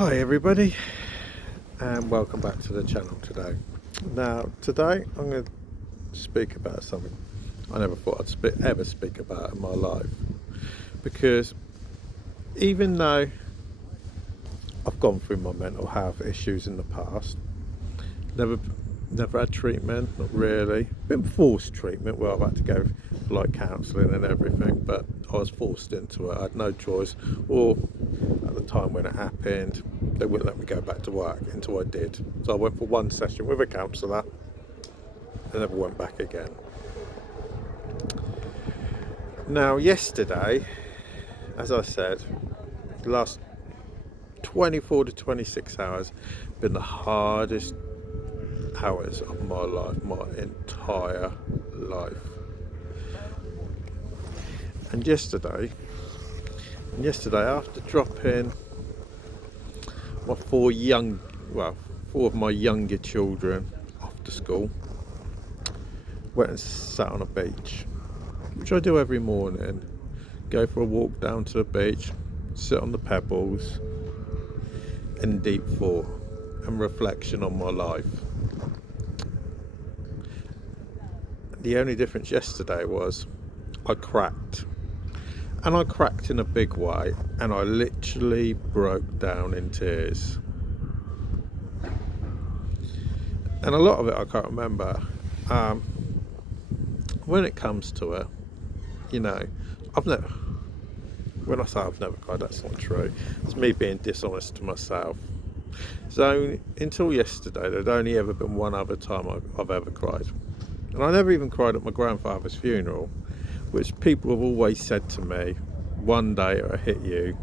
Hi everybody, and welcome back to the channel today. Now today I'm going to speak about something I never thought I'd ever speak about in my life, because even though I've gone through my mental health issues in the past, never never had treatment, not really. Been forced treatment where I've had to go for like counselling and everything, but I was forced into it. I had no choice, or at the time when it happened they wouldn't let me go back to work until I did. So I went for one session with a counsellor and never went back again. Now yesterday, as I said, the last 24 to 26 hours been the hardest hours of my life, my entire life. And yesterday after dropping my four of my younger children off to school, went and sat on a beach, which I do every morning. Go for a walk down to the beach, sit on the pebbles, in deep thought and reflection on my life. The only difference yesterday was I cracked. And I cracked in a big way, and I literally broke down in tears. And a lot of it I can't remember. When it comes to it, I've never, when I say I've never cried, that's not true. It's me being dishonest to myself. So until yesterday, there'd only ever been one other time I've ever cried. And I never even cried at my grandfather's funeral, which people have always said to me, one day it'll hit you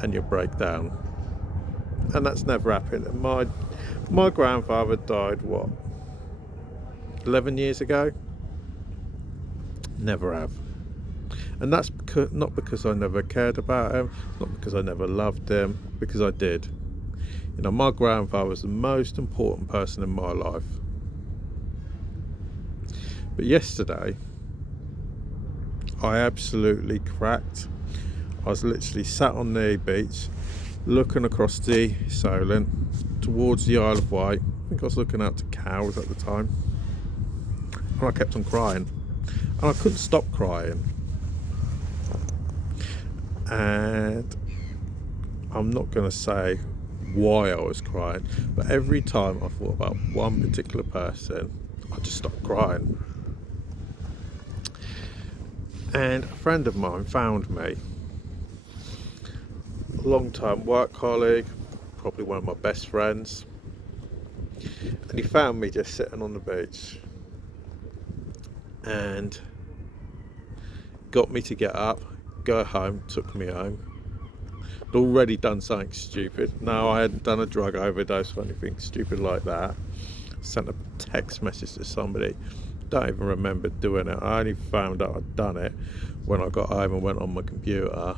and you'll break down. And that's never happened. And my grandfather died, 11 years ago? Never have. And that's not because I never cared about him, not because I never loved him, because I did. My grandfather was the most important person in my life. But yesterday, I absolutely cracked. I was literally sat on the beach, looking across the Solent towards the Isle of Wight. I think I was looking out to cows at the time. And I kept on crying. And I couldn't stop crying. And I'm not going to say why I was crying, but every time I thought about one particular person, I just stopped crying. And a friend of mine found me, a long-time work colleague, probably one of my best friends, and he found me just sitting on the beach and got me to get up, go home, took me home. I'd already done something stupid. No, I hadn't done a drug overdose or anything stupid like that. Sent a text message to somebody, don't even remember doing it. I only found out I'd done it when I got home and went on my computer,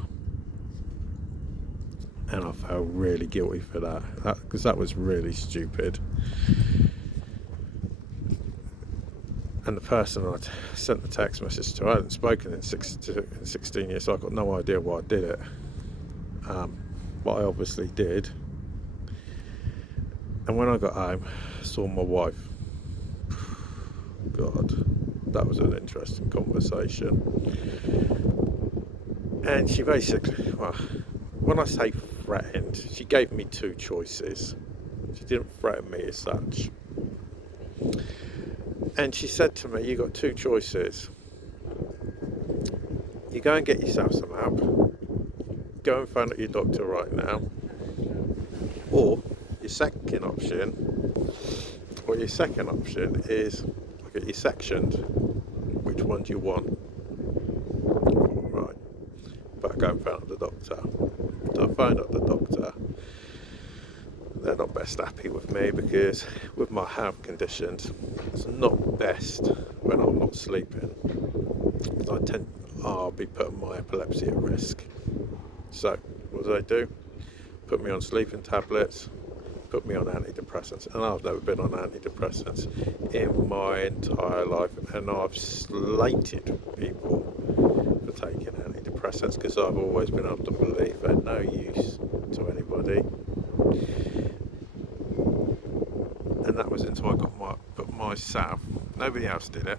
and I felt really guilty for that because that was really stupid. And the person I sent the text message to, I hadn't spoken in 16 years, so I got no idea why I did it, but I obviously did. And when I got home, I saw my wife. God, that was an interesting conversation. And she basically, when I say threatened, she gave me two choices. She didn't threaten me as such. And she said to me, you got two choices. You go and get yourself some help. Go and find out your doctor right now. Or your second option is get you sectioned. Which one do you want? Right. But I go and find out the doctor. So I find out the doctor. They're not best happy with me because with my health conditions, it's not best when I'm not sleeping. I'll be putting my epilepsy at risk. So what do? Put me on sleeping tablets, put me on antidepressants, and I've never been on antidepressants in my entire life, and I've slated people for taking antidepressants because I've always been able to believe they're no use to anybody, and that was until I put myself. Nobody else did it.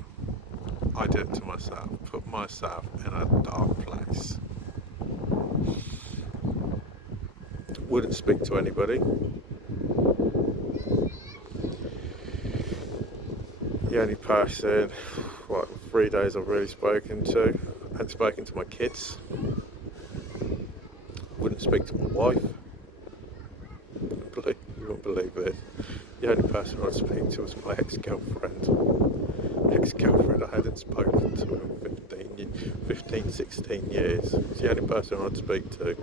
I did it to myself. Put myself in a dark place. Wouldn't speak to anybody. The only person, 3 days I've really spoken to, and spoken to my kids. Wouldn't speak to my wife. You wouldn't believe this. The only person I'd speak to was my ex-girlfriend. I hadn't spoken to in 15, 16 years. It's the only person I'd speak to.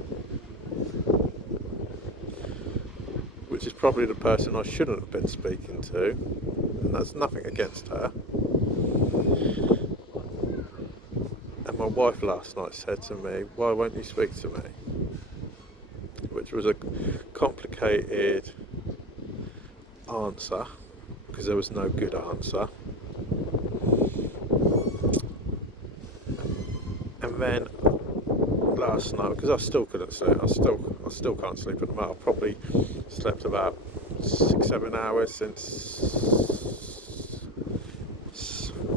Which is probably the person I shouldn't have been speaking to. And that's nothing against her. And my wife last night said to me, "Why won't you speak to me?" Which was a complicated answer, because there was no good answer. And then last night, because I still couldn't sleep, I still can't sleep at the moment. I've probably slept about 6-7 hours since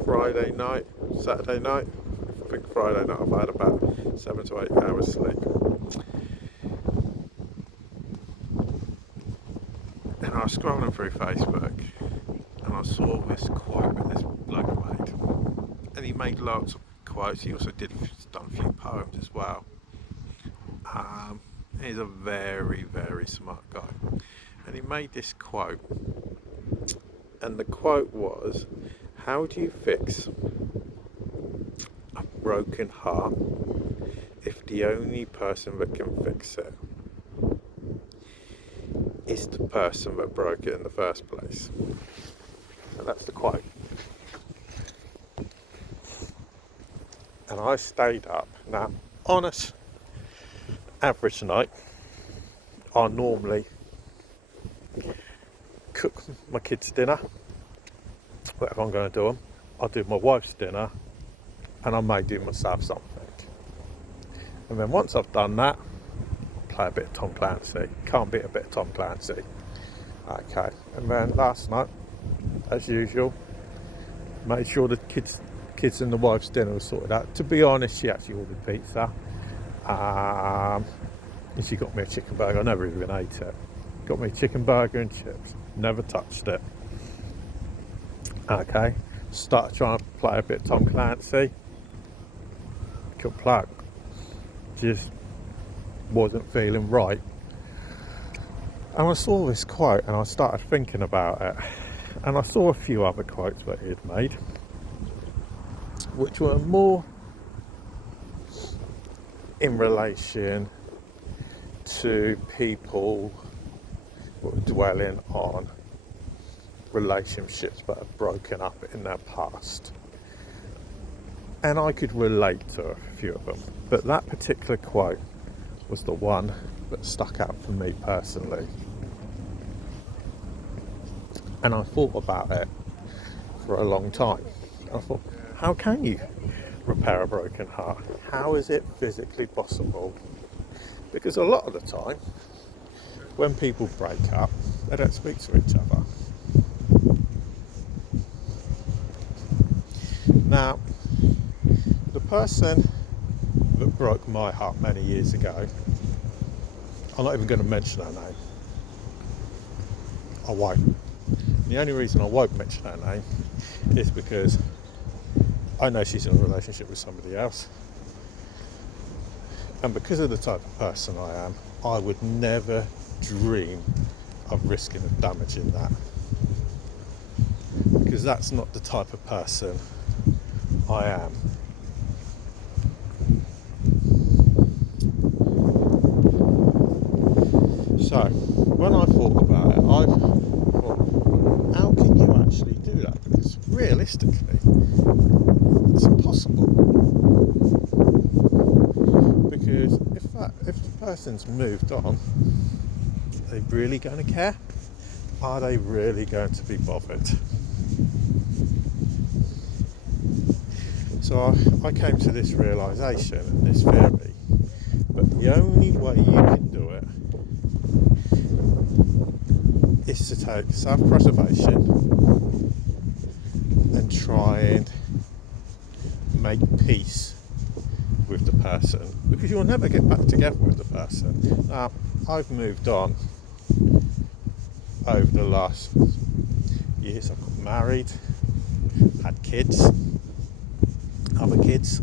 Friday night, Saturday night. I think Friday night I've had about 7 to 8 hours sleep. And I was scrolling through Facebook and I saw this quote that this bloke made. And he made lots of quotes. He also done a few poems as well. He's a very, very smart guy. And he made this quote. And the quote was, "How do you fix a broken heart if the only person that can fix it is the person that broke it in the first place?" And that's the quote. And I stayed up. Now, on an average night, I normally cook my kids' dinner, whatever I'm going to do them. I'll do my wife's dinner, and I may do myself something. And then once I've done that, play a bit of Tom Clancy. Can't beat a bit of Tom Clancy. Okay. And then last night, as usual, made sure the kids and the wife's dinner was sorted out. To be honest, she actually ordered pizza. And she got me a chicken burger. I never even ate it. Got me a chicken burger and chips. Never touched it. Okay. Started trying to play a bit of Tom Clancy. Couldn't play. Just wasn't feeling right. And I saw this quote and I started thinking about it. And I saw a few other quotes that he had made, which were more in relation to people who are dwelling on relationships that have broken up in their past. And I could relate to a few of them. But that particular quote was the one that stuck out for me personally. And I thought about it for a long time. I thought, how can you repair a broken heart? How is it physically possible? Because a lot of the time, when people break up, they don't speak to each other. Now, the person that broke my heart many years ago, I'm not even going to mention her name. I won't. The only reason I won't mention her name is because I know she's in a relationship with somebody else. And because of the type of person I am, I would never dream of risking and damaging that. Because that's not the type of person I am. So, when I thought about it, I thought, how can you actually do that? Because realistically, it's impossible. Because if the person's moved on, are they really going to care? Are they really going to be bothered? So I came to this realisation and this theory, but the only way you can do it take self-preservation and try and make peace with the person, because you'll never get back together with the person. Now, I've moved on over the last years. I've got married, had kids, other kids.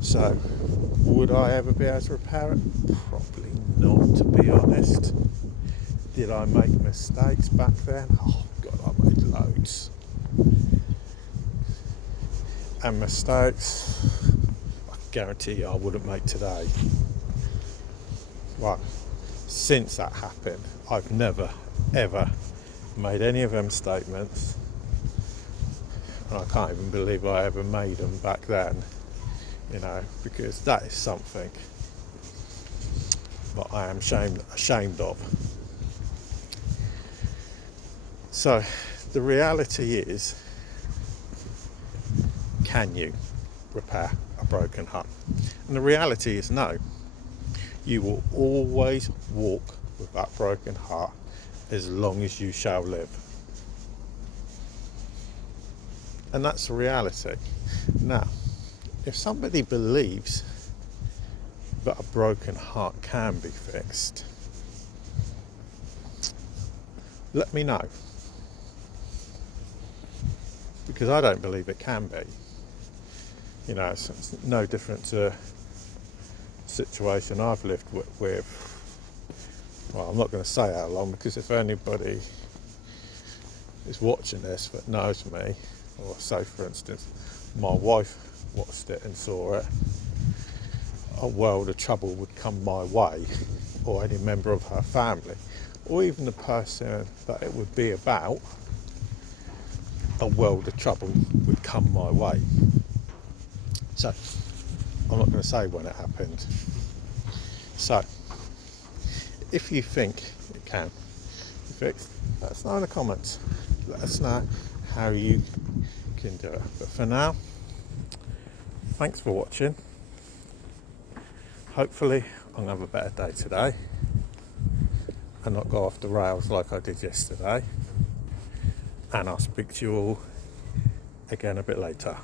So, would I ever be able to repair it? Probably not, to be honest. Did I make mistakes back then? Oh God, I made loads. And mistakes, I guarantee you I wouldn't make today. Well, since that happened, I've never, ever made any of them statements. And I can't even believe I ever made them back then, because that is something that I am ashamed of. So, the reality is, can you repair a broken heart? And the reality is no. You will always walk with that broken heart as long as you shall live. And that's the reality. Now, if somebody believes that a broken heart can be fixed, let me know. Because I don't believe it can be. It's no different to a situation I've lived with. Well, I'm not going to say how long, because if anybody is watching this that knows me, or say for instance my wife watched it and saw it, a world of trouble would come my way, or any member of her family, or even the person that it would be about, a world of trouble would come my way. So, I'm not going to say when it happened. So, if you think it can be fixed, let us know in the comments. Let us know how you can do it. But for now, thanks for watching. Hopefully, I'm going to have a better day today and not go off the rails like I did yesterday. And I'll speak to you all again a bit later.